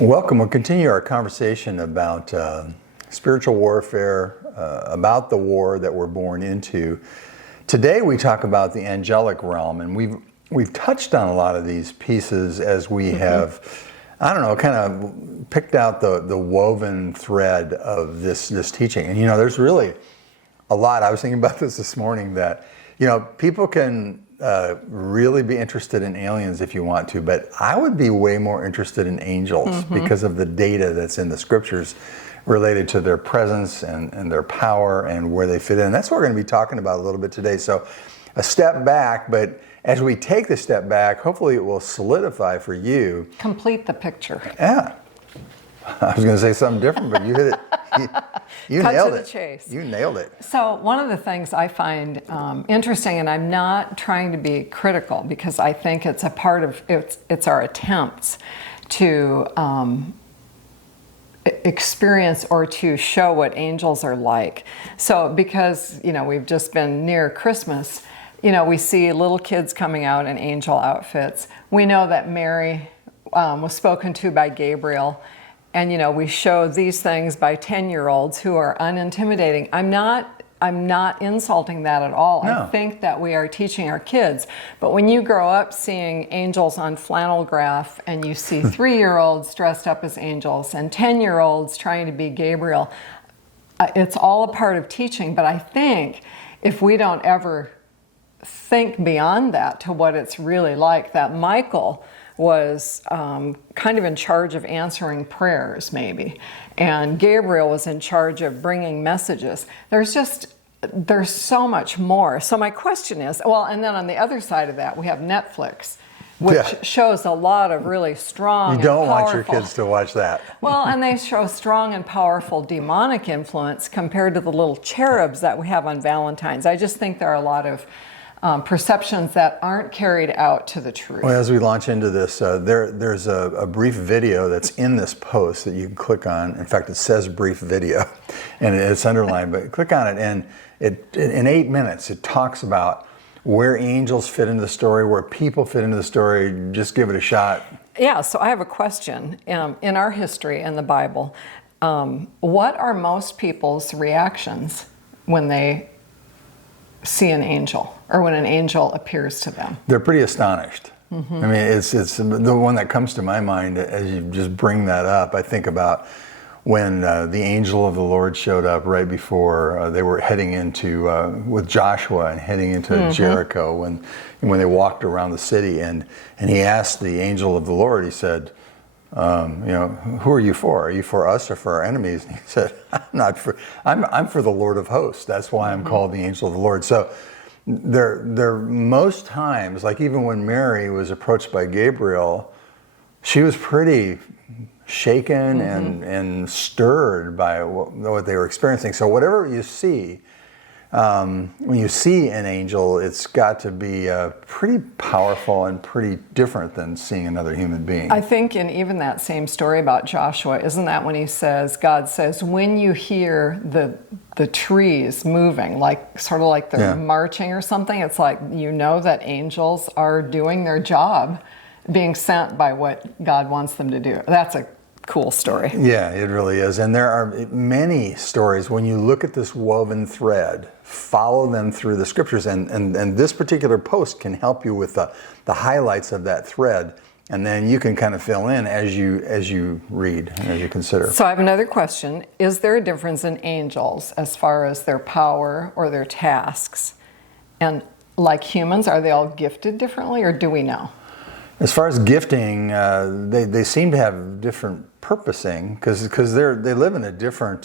Welcome. We'll continue our conversation about spiritual warfare, about the war that we're born into. Today we talk about the angelic realm, and we've touched on a lot of these pieces as we have, I don't know, kind of picked out the woven thread of this teaching. And there's really a lot. I was thinking about this morning that people can really be interested in aliens if you want to, but I would be way more interested in angels because of the data that's in the scriptures related to their presence and their power and where they fit in. That's what we're going to be talking about a little bit today. So a step back, but as we take the step back, hopefully it will solidify for you. Complete the picture. Yeah. I was going to say something different, but you hit it. You Cut nailed to it. the chase. You nailed it. So one of the things I find interesting, and I'm not trying to be critical because I think it's a part of it's our attempts to experience or to show what angels are like. So because we've just been near Christmas, we see little kids coming out in angel outfits. We know that Mary was spoken to by Gabriel. And we show these things by 10-year-olds who are unintimidating. I'm not insulting that at all. No. I think that we are teaching our kids. But when you grow up seeing angels on flannel graph and you see 3-year-olds dressed up as angels and 10-year-olds trying to be Gabriel, it's all a part of teaching. But I think if we don't ever think beyond that to what it's really like, that Michael was kind of in charge of answering prayers, maybe. And Gabriel was in charge of bringing messages. There's so much more. So my question is, and then on the other side of that, we have Netflix, which shows a lot of really strong You don't and want your powerful, kids to watch that. Well, and they show strong and powerful demonic influence compared to the little cherubs that we have on Valentine's. I just think there are a lot of perceptions that aren't carried out to the truth. Well, as we launch into this, there's a brief video that's in this post that you can click on. In fact, it says brief video, and it's underlined, but click on it, and in 8 minutes, it talks about where angels fit into the story, where people fit into the story. Just give it a shot. Yeah, so I have a question. In our history in the Bible, what are most people's reactions when they see an angel or when an angel appears to them? They're pretty astonished. I mean, it's the one that comes to my mind as you just bring that up. I think about when the angel of the Lord showed up right before they were heading into with Joshua and heading into Jericho when they walked around the city, and he asked the angel of the Lord, he said, who are you for? Are you for us or for our enemies? And he said, I'm for the Lord of hosts. That's why I'm called the angel of the Lord. So there most times, like even when Mary was approached by Gabriel, she was pretty shaken and stirred by what they were experiencing. So whatever you see, when you see an angel, it's got to be pretty powerful and pretty different than seeing another human being. I think in even that same story about Joshua, isn't that when God says, when you hear the trees moving, sort of like they're marching or something, it's like that angels are doing their job, being sent by what God wants them to do. That's a cool story. Yeah, it really is. And there are many stories. When you look at this woven thread, follow them through the scriptures, and this particular post can help you with the highlights of that thread, and then you can kind of fill in as you read and as you consider. So I have another question. Is there a difference in angels as far as their power or their tasks? And like humans, are they all gifted differently, or do we know? As far as gifting, they seem to have different purposing because they live in a different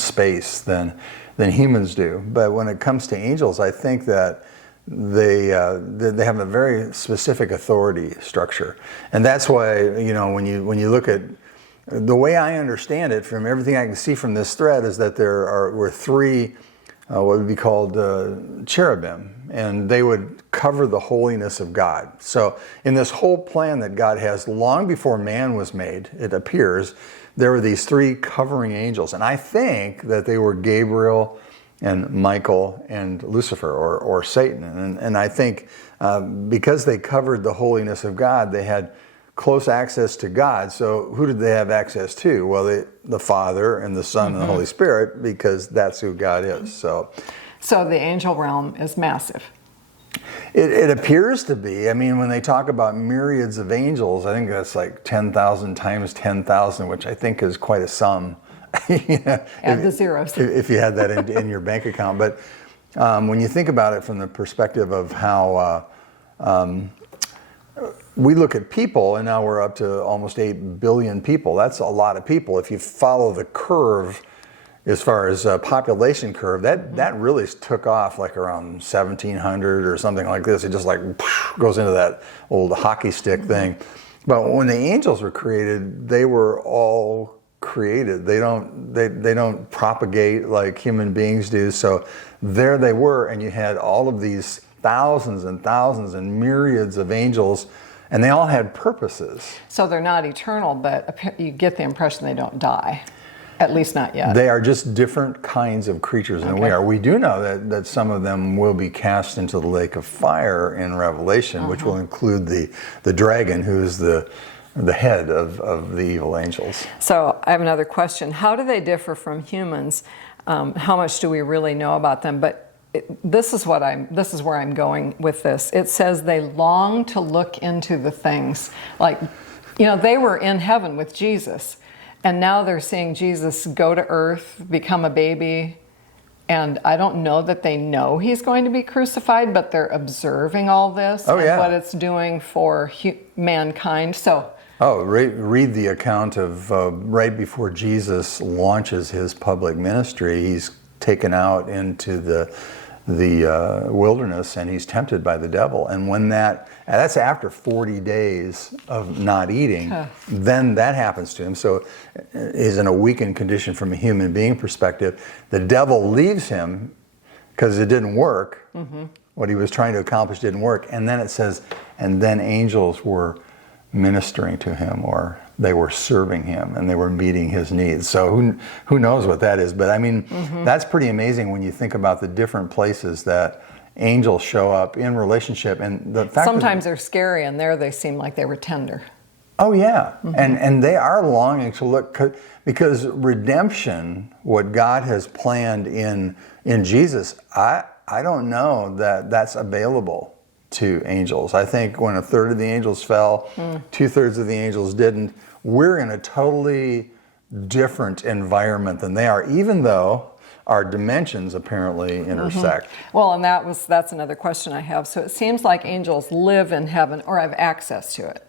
space than humans do. But when it comes to angels, I think that they have a very specific authority structure, and that's why when you look at the way I understand it from everything I can see from this thread is that were three what would be called cherubim, and they would cover the holiness of God. So in this whole plan that God has, long before man was made, it appears, there were these three covering angels. And I think that they were Gabriel and Michael and Lucifer, or Satan. And I think because they covered the holiness of God, they had close access to God. So who did they have access to? Well, the Father and the Son and the Holy Spirit, because that's who God is. So the angel realm is massive. it appears to be. I mean, when they talk about myriads of angels, I think that's like 10,000 times 10,000, which I think is quite a sum. Add the zeros. If you had that in your bank account. But when you think about it from the perspective of how we look at people, and now we're up to almost 8 billion people. That's a lot of people. If you follow the curve, as far as population curve, that really took off like around 1700 or something like this. It just like goes into that old hockey stick thing. But when the angels were created, they were all created. They don't propagate like human beings do. So there they were, and you had all of these thousands and thousands and myriads of angels, and they all had purposes. So they're not eternal, but you get the impression they don't die. At least not yet. They are just different kinds of creatures than we are. We do know that some of them will be cast into the lake of fire in Revelation, which will include the dragon, who's the head of the evil angels. So I have another question. How do they differ from humans? How much do we really know about them? But this is where I'm going with this. It says they long to look into the things. Like, they were in heaven with Jesus, and now they're seeing Jesus go to earth, become a baby, and I don't know that they know he's going to be crucified, but they're observing all this and what it's doing for mankind. So. Oh, read the account of right before Jesus launches his public ministry. He's taken out into the wilderness, and he's tempted by the devil. And when that's after 40 days of not eating, then that happens to him. So he's in a weakened condition from a human being perspective. The devil leaves him because it didn't work. What he was trying to accomplish didn't work. And then it says, and then angels were ministering to him, or they were serving him, and they were meeting his needs. So who knows what that is? But I mean, that's pretty amazing when you think about the different places that angels show up in relationship, and the fact sometimes they're scary, and there they seem like they were tender. Oh yeah, and they are longing to look, because redemption, what God has planned in Jesus, I don't know that that's available to angels. I think when 1/3 of the angels fell, 2/3 of the angels didn't. We're in a totally different environment than they are, even though our dimensions apparently intersect. Well, and that's another question I have. So it seems like angels live in heaven or have access to it.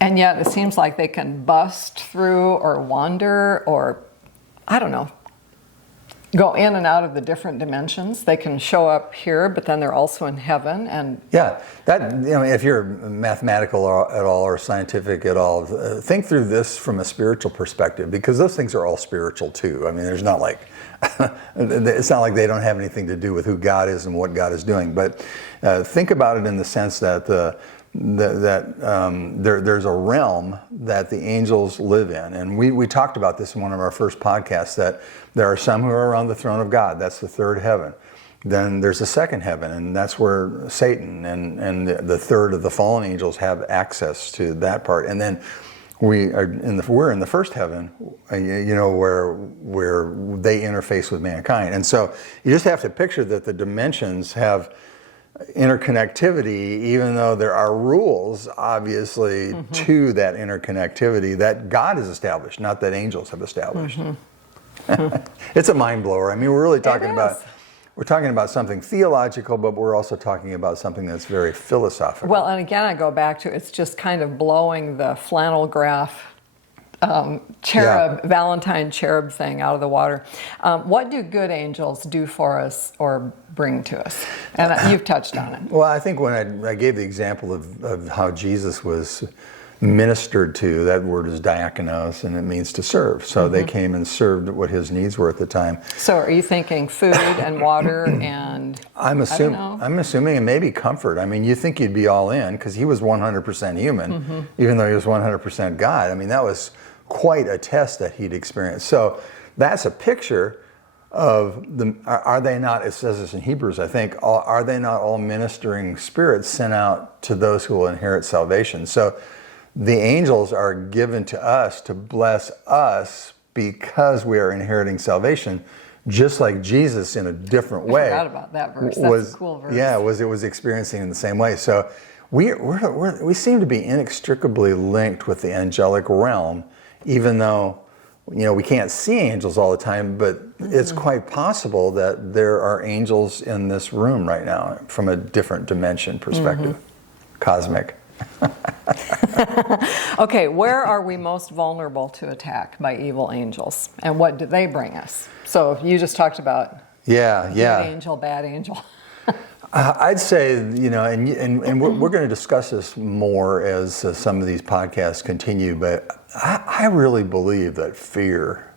And yet it seems like they can bust through or wander or, I don't know, go in and out of the different dimensions. They can show up here, but then they're also in heaven. And yeah, if you're mathematical at all or scientific at all, think through this from a spiritual perspective, because those things are all spiritual too. I mean, there's not like it's not like they don't have anything to do with who God is and what God is doing. But think about it in the sense that there's a realm that the angels live in. And we talked about this in one of our first podcasts, that there are some who are around the throne of God. That's the third heaven. Then there's a second heaven, and that's where Satan and the third of the fallen angels have access to that part. And then we're in the first heaven, where they interface with mankind. And so you just have to picture that the dimensions have interconnectivity, even though there are rules, obviously, to that interconnectivity that God has established, not that angels have established. It's a mind blower. I mean, we're really talking about something theological, but we're also talking about something that's very philosophical. Well, and again, I go back to, it's just kind of blowing the flannel graph Valentine cherub thing out of the water. What do good angels do for us or bring to us? And you've touched on it. Well, I think when I gave the example of how Jesus was ministered to, that word is diakonos, and it means to serve. So they came and served what his needs were at the time. So are you thinking food and water and I'm assuming, and maybe comfort. I mean, you think you'd be all in, because he was 100% human, even though he was 100% God. I mean, that was quite a test that he'd experienced. So that's a picture of are they not, it says this in Hebrews, I think, are they not all ministering spirits sent out to those who will inherit salvation? So the angels are given to us to bless us because we are inheriting salvation, just like Jesus in a different way. I forgot about that verse. That's a cool verse. Yeah, was experiencing in the same way. So we seem to be inextricably linked with the angelic realm, even though we can't see angels all the time, but it's quite possible that there are angels in this room right now from a different dimension perspective, cosmic. Okay, where are we most vulnerable to attack by evil angels, and what do they bring us? So you just talked about good angel, bad angel. I'd say, and we're going to discuss this more as some of these podcasts continue, but I really believe that fear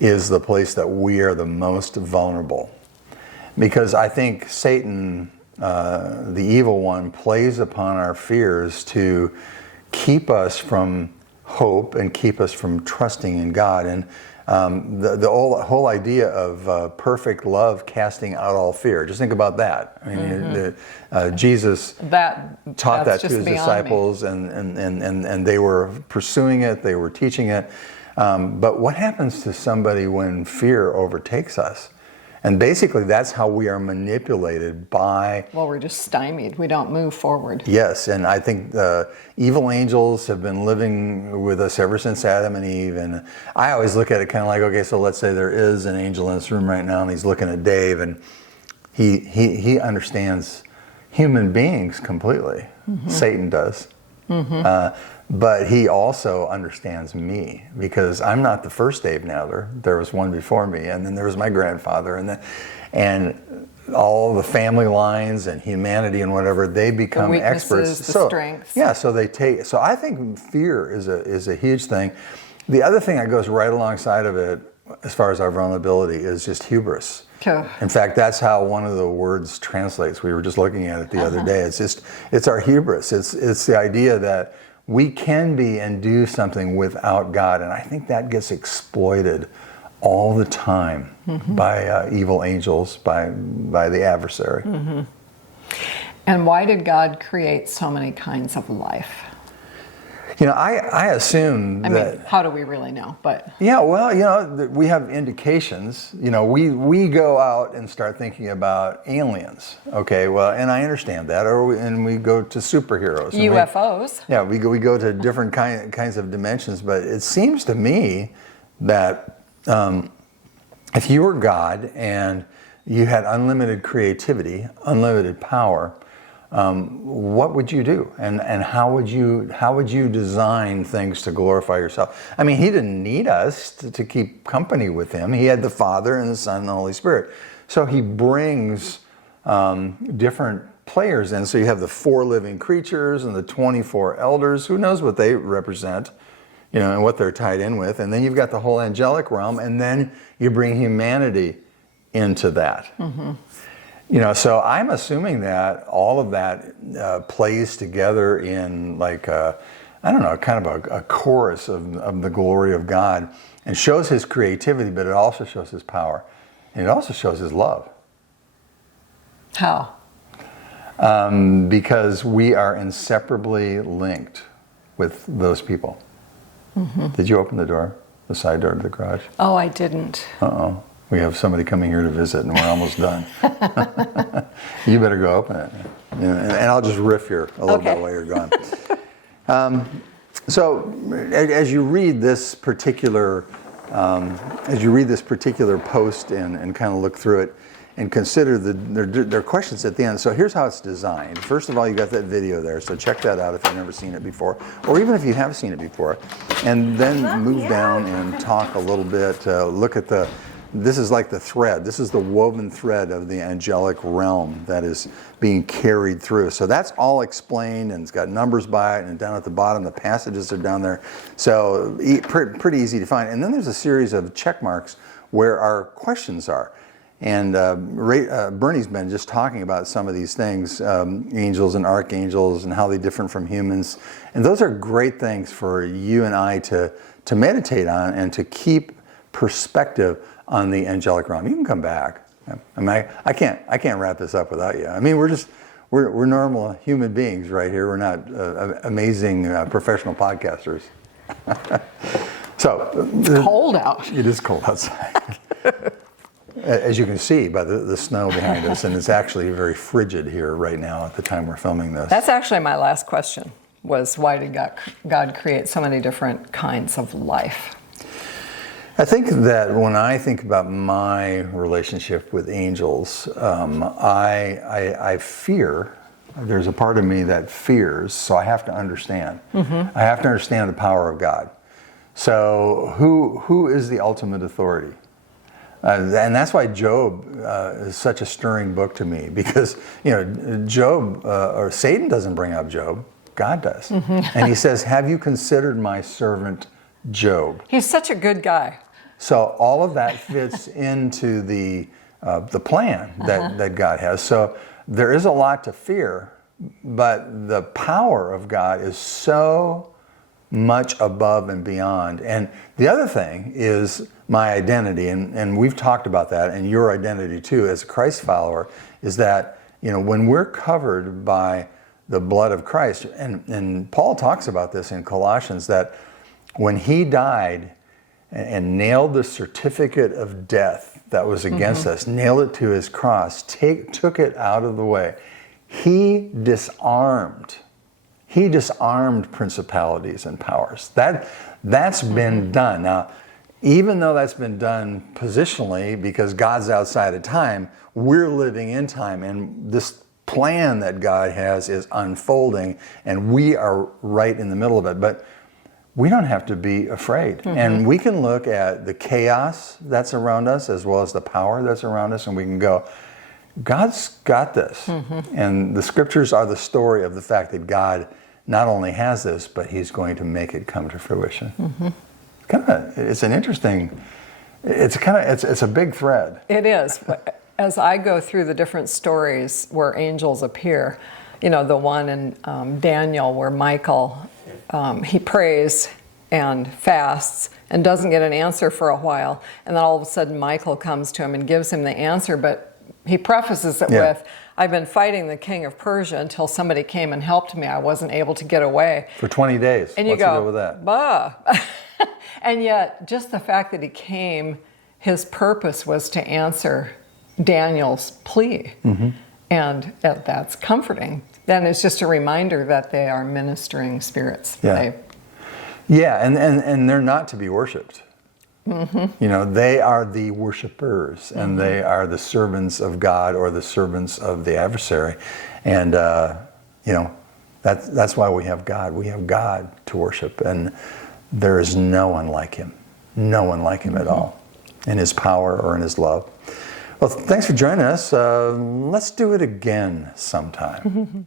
is the place that we are the most vulnerable. Because I think Satan, the evil one, plays upon our fears to keep us from hope and keep us from trusting in God. And the whole idea of perfect love casting out all fear. Just think about that. I mean, Jesus taught that to his disciples, and they were pursuing it. They were teaching it. But what happens to somebody when fear overtakes us? And basically, that's how we are manipulated by... Well, we're just stymied. We don't move forward. Yes, and I think evil angels have been living with us ever since Adam and Eve. And I always look at it kind of like, okay, so let's say there is an angel in this room right now, and he's looking at Dave, and he understands human beings completely. Satan does. But he also understands me, because I'm not the first Dave Nadler. There was one before me, and then there was my grandfather, and all the family lines and humanity and whatever, they become experts. The strengths. Yeah, so they take. So I think fear is a huge thing. The other thing that goes right alongside of it, as far as our vulnerability, is just hubris. In fact, that's how one of the words translates. We were just looking at it the other day. It's our hubris. It's the idea that we can be and do something without God, and I think that gets exploited all the time by evil angels, by the adversary. And why did God create so many kinds of life? I assume that... I mean, how do we really know? But yeah, well, we have indications. We go out and start thinking about aliens. Okay, well, and I understand that. And we go to superheroes. UFOs. We go to different kinds of dimensions. But it seems to me that if you were God and you had unlimited creativity, unlimited power, what would you do, and how would you design things to glorify yourself? I mean, he didn't need us to keep company with him. He had the Father and the Son and the Holy Spirit. So he brings different players in. So you have the 4 living creatures and the 24 elders. Who knows what they represent, and what they're tied in with. And then you've got the whole angelic realm, and then you bring humanity into that. So I'm assuming that all of that plays together in like kind of a chorus of the glory of God, and shows his creativity, but it also shows his power. And it also shows his love. How? Because we are inseparably linked with those people. Did you open the door, the side door to the garage? Oh, I didn't. Uh-oh. We have somebody coming here to visit, and we're almost done. You better go open it, and I'll just riff here a little bit while you're gone. So, as you read this particular, post and kind of look through it, and consider their questions at the end. So here's how it's designed. First of all, you got that video there, so check that out if you've never seen it before, or even if you have seen it before, and then move down and talk a little bit. Look at this is like the thread. This is the woven thread of the angelic realm that is being carried through. So that's all explained, and it's got numbers by it, and down at the bottom the passages are down there. So pretty easy to find. And then there's a series of check marks where our questions are. And Bernie's been just talking about some of these things, angels and archangels, and how they're different from humans. And those are great things for you and I to meditate on, and to keep perspective on the angelic realm. You can come back. I mean, I can't wrap this up without you. I mean, we're we're normal human beings right here. We're not amazing professional podcasters. So It's cold out. it is cold outside, as you can see by the snow behind us, and it's actually very frigid here right now at the time we're filming this. That's actually my last question, was why did God create so many different kinds of life? I think that when I think about my relationship with angels, I fear. There's a part of me that fears, so I have to understand. I have to understand the power of God. So who is the ultimate authority? And that's why Job is such a stirring book to me, because Job or Satan doesn't bring up Job, God does, and he says, "Have you considered my servant Job?" He's such a good guy. So all of that fits into the plan that God has. So there is a lot to fear, but the power of God is so much above and beyond. And the other thing is my identity, and we've talked about that, and your identity too as a Christ follower, is that when we're covered by the blood of Christ, and Paul talks about this in Colossians, that when he died and nailed the certificate of death that was against us, nailed it to his cross, took it out of the way, he disarmed principalities and powers. That's been done. Now, even though that's been done positionally, because God's outside of time, we're living in time, and this plan that God has is unfolding, and we are right in the middle of it. But we don't have to be afraid. And we can look at the chaos that's around us as well as the power that's around us, and we can go, God's got this. And the scriptures are the story of the fact that God not only has this, but he's going to make it come to fruition. It's an interesting, it's a big thread. It is. As I go through the different stories where angels appear, the one in Daniel where Michael, he prays and fasts and doesn't get an answer for a while, and then all of a sudden Michael comes to him and gives him the answer, but he prefaces it with, "I've been fighting the king of Persia until somebody came and helped me. I wasn't able to get away." For 20 days. And you What's the go, deal with that? Bah. And yet, just the fact that he came, his purpose was to answer Daniel's plea. And that's comforting. Then it's just a reminder that they are ministering spirits. Yeah, and they're not to be worshipped. They are the worshipers, and they are the servants of God or the servants of the adversary. And, that's why we have God. We have God to worship, and there is no one like him. No one like him at all in his power or in his love. Well, thanks for joining us. Let's do it again sometime.